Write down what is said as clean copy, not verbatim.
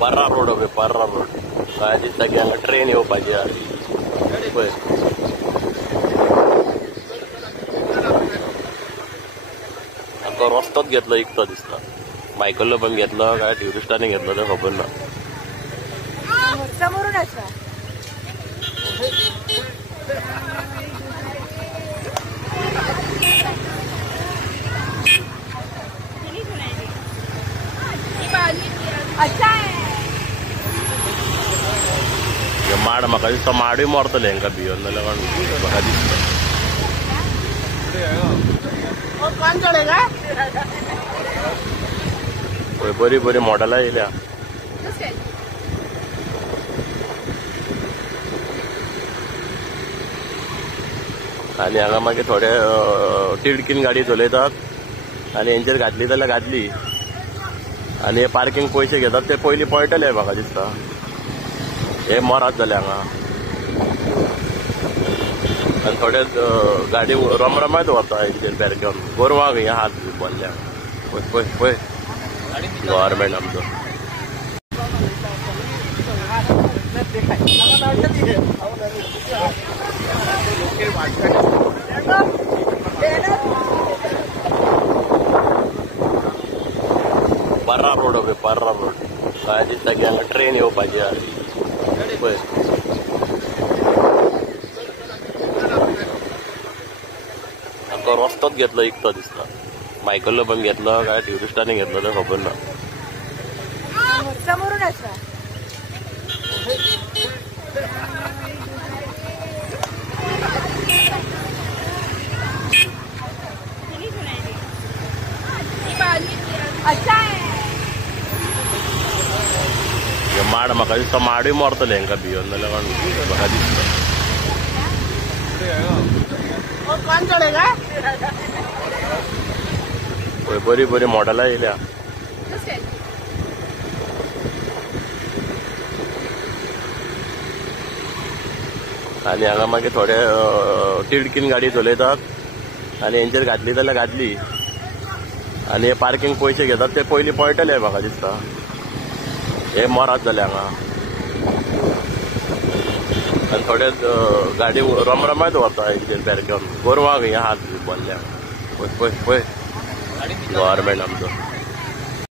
पर्रा रोड हो पर्रा रोड काय दिसता की हांगा ट्रेन येवपाची पळय तो रस्तोच घेतलो इकतो दिसता मायकल पण घेतलो काय ट्युरिस्टांनी घेतलो ते खबर ना समोरून आसा अच्छा माड म्हाका दिसता माडूय मरतले हांकां भियोन जाल्यार म्हाका दिसता पळय बरी बरी मॉडलां येयल्या आनी हांगा मागीर थोडे तिडकीन गाडी चलयतात आनी हेंचेर घातली जाल्यार घातली आनी हे पार्किंग पयशे घेतात ते पयलीं पळयटले म्हाका दिसता हे मरात जाले हांगा आनी थोडे गाडी रमरमायत वता हेंचेर बेरकेवन गोरवांक हे हात बांदल्या पळय पळय पळय गव्हर्मेंट आमचो पर्रा रोड हो पर्रा रोड काय दिसता की हांगा ट्रेन येवपाची पळय तो रस्तोच घेतलो इकतो दिसता मायकल पण घेतलो काय ट्युरिस्टांनी घेतलो ते खबर ना समोरून आसा अच्छा माड म्हाका दिसता माडूय मरतले हांकां भियोन जाल्यार म्हाका दिसता पळय बरी बरी मॉडलां येयल्या आनी हांगा मागीर थोडे तिडकीन गाडी चलयतात आनी हेंचेर घातली जाल्यार घातली आनी हे पार्किंग पयशे घेतात ते पयलीं पळयटले म्हाका दिसता हे मरात जाले हांगा आनी थोडे गाडी रमरमायत वता हेंचेर बेरकेवन गोरवांक हे हात बांदल्या पळय पळय पळय गव्हर्मेंट आमचो